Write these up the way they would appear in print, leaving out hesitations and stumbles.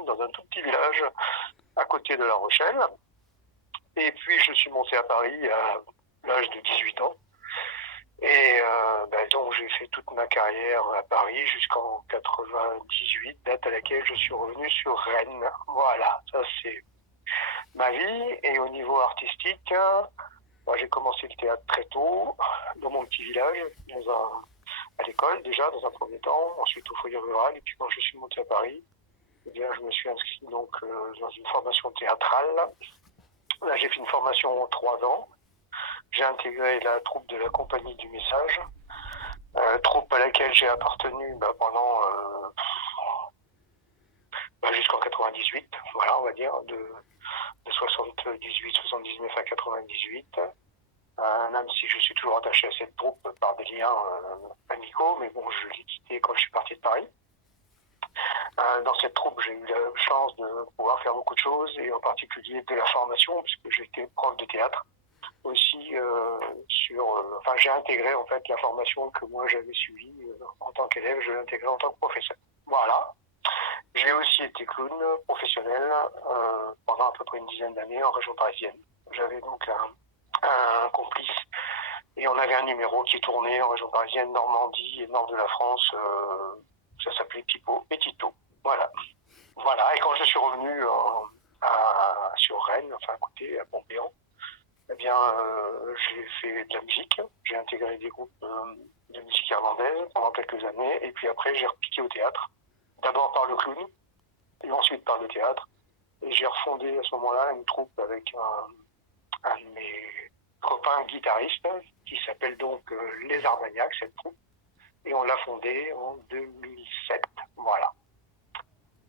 d'origine, dans un tout petit village à côté de La Rochelle. Et puis je suis monté à Paris à l'âge de 18 ans. Et donc j'ai fait toute ma carrière à Paris jusqu'en 98, date à laquelle je suis revenu sur Rennes. Voilà, ça c'est ma vie. Et au niveau artistique, j'ai commencé le théâtre très tôt, dans mon petit village, à l'école déjà, dans un premier temps, ensuite au foyer rural. Et puis quand je suis monté à Paris, eh bien, je me suis inscrit donc dans une formation théâtrale. Là, j'ai fait une formation en 3 ans. J'ai intégré la troupe de la Compagnie du Message, troupe à laquelle j'ai appartenu pendant jusqu'en 98, voilà, on va dire, de 78, 79 à 98. Même si je suis toujours attaché à cette troupe par des liens amicaux, mais bon, je l'ai quitté quand je suis parti de Paris. Dans cette troupe, j'ai eu la chance de pouvoir faire beaucoup de choses, et en particulier de la formation, puisque j'étais prof de théâtre. Aussi j'ai intégré en fait la formation que moi j'avais suivie en tant qu'élève, je l'ai intégrée en tant que professeur. Voilà. J'ai aussi été clown professionnel pendant à peu près une dizaine d'années en région parisienne. J'avais donc un complice et on avait un numéro qui tournait en région parisienne, Normandie et nord de la France. Ça s'appelait Pipo et Tito. Voilà. Voilà. Et quand je suis revenu sur Rennes, enfin à côté, à Pompéan, eh bien, j'ai fait de la musique. J'ai intégré des groupes de musique irlandaise pendant quelques années. Et puis après, j'ai repiqué au théâtre. D'abord par le clown, et ensuite par le théâtre. Et j'ai refondé à ce moment-là une troupe avec un de mes copains guitaristes, qui s'appelle donc Les Armagnacs, cette troupe. Et on l'a fondée en 2007. Voilà.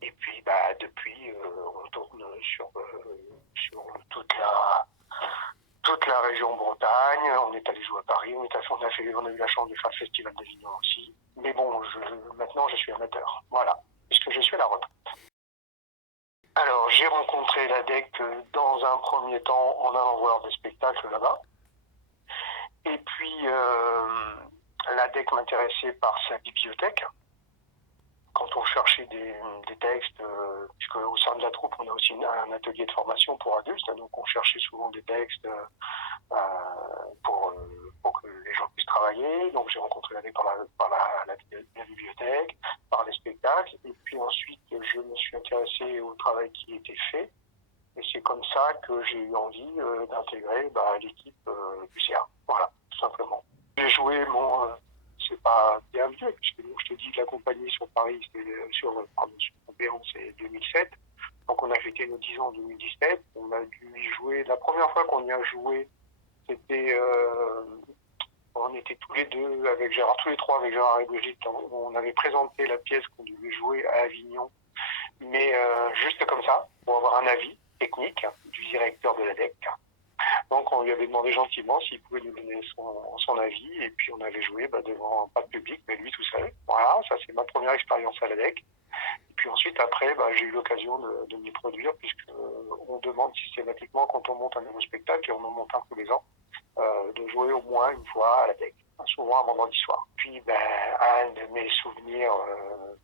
Et puis, depuis, on tourne sur toute la région Bretagne. On est allé jouer à Paris, on a eu la chance de faire le Festival d'Avignon aussi. Mais bon, maintenant je suis amateur, voilà, puisque je suis à la retraite. Alors, j'ai rencontré l'ADEC dans un premier temps en allant voir des spectacles là-bas. Et puis, l'ADEC m'intéressait par sa bibliothèque. Quand on cherchait des textes, puisque au sein de la troupe, on a aussi un atelier de formation pour adultes, donc on cherchait souvent des textes pour que les gens puissent travailler. Donc j'ai rencontré l'ADEC par la bibliothèque, par les spectacles, et puis ensuite je me suis intéressé au travail qui était fait, et c'est comme ça que j'ai eu envie d'intégrer l'équipe du CA. Voilà, tout simplement. J'ai joué c'est pas bien vieux, puisque je te dis que la compagnie sur Paris, sur Pompéan, c'est 2007. Donc on a fêté nos 10 ans en 2017. On a dû y jouer. La première fois qu'on y a joué, c'était on était tous les deux avec Gérard, tous les trois avec Gérard et Brigitte. On avait présenté la pièce qu'on devait jouer à Avignon, mais juste comme ça, pour avoir un avis technique du directeur de l'ADEC. Donc on lui avait demandé gentiment s'il pouvait nous donner son avis, et puis on avait joué devant pas de public, mais lui tout seul. Voilà, ça c'est ma première expérience à l'ADEC. Et puis ensuite, après, j'ai eu l'occasion de m'y produire, puisque on demande systématiquement, quand on monte un nouveau spectacle, et on en monte un tous les ans, de jouer au moins une fois à l'ADEC, souvent un vendredi soir. Puis un de mes souvenirs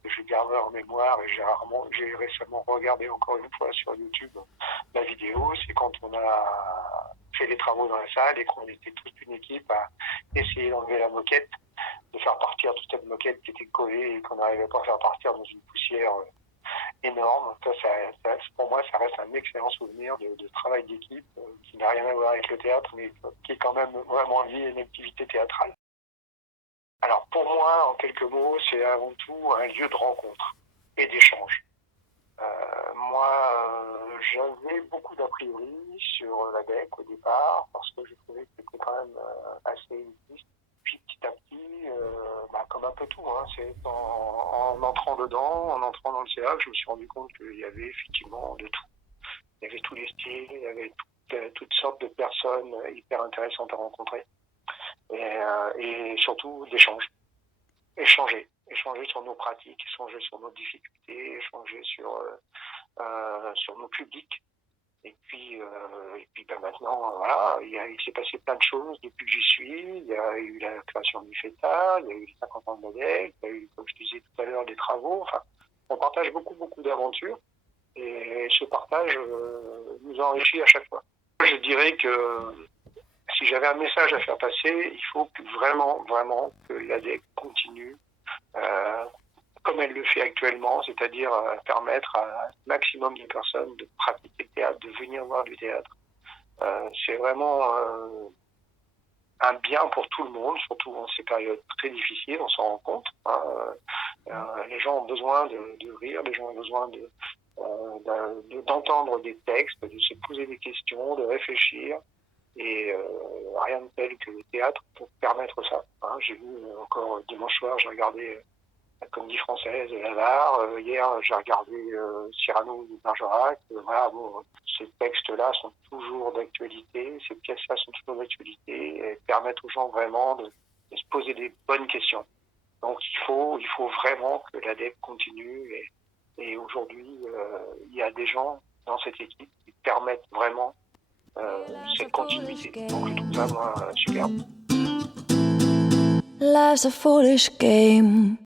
que je garde en mémoire, et j'ai récemment regardé encore une fois sur YouTube la vidéo, c'est quand on a fait les travaux dans la salle et qu'on était toute une équipe à essayer d'enlever la moquette, de faire partir toute cette moquette qui était collée et qu'on n'arrivait pas à faire partir dans une poussière énorme. Ça, pour moi, ça reste un excellent souvenir de travail d'équipe qui n'a rien à voir avec le théâtre, mais qui est quand même vraiment lié à une activité théâtrale. Alors pour moi, en quelques mots, c'est avant tout un lieu de rencontre et d'échange. J'avais beaucoup d'a priori sur l'ADEC au départ, parce que je trouvais que c'était quand même assez élitiste. Puis petit à petit, comme un peu tout, c'est en entrant dedans, en entrant dans le CA, que je me suis rendu compte qu'il y avait effectivement de tout. Il y avait tous les styles, il y avait toutes sortes de personnes hyper intéressantes à rencontrer. Et surtout d'échanges. Échanger sur nos pratiques, échanger sur nos difficultés, échanger sur nos publics. Et puis maintenant, voilà, il s'est passé plein de choses depuis que j'y suis. Il y a eu la création du FETA, il y a eu les 50 ans de l'ADEC, il y a eu, comme je disais tout à l'heure, des travaux. Enfin, on partage beaucoup d'aventures. Et ce partage nous enrichit à chaque fois. Je dirais que si j'avais un message à faire passer, il faut que vraiment que l'ADEC continue comme elle le fait actuellement, c'est-à-dire permettre à un maximum de personnes de pratiquer le théâtre, de venir voir du théâtre. C'est vraiment un bien pour tout le monde, surtout en ces périodes très difficiles, on s'en rend compte. Les gens ont besoin de rire, les gens ont besoin d'entendre des textes, de se poser des questions, de réfléchir. Et rien de tel que le théâtre pour permettre ça. J'ai vu encore dimanche soir, j'ai regardé la Comédie Française de Lavare. Hier, j'ai regardé Cyrano de Bergerac. Voilà, bon, ces textes-là sont toujours d'actualité, ces pièces-là sont toujours d'actualité et permettent aux gens vraiment de se poser des bonnes questions. Donc il faut vraiment que l'ADEC continue et aujourd'hui, il y a des gens dans cette équipe qui permettent vraiment cette continuité. Donc je trouve ça, moi, superbe. Life's a foolish game.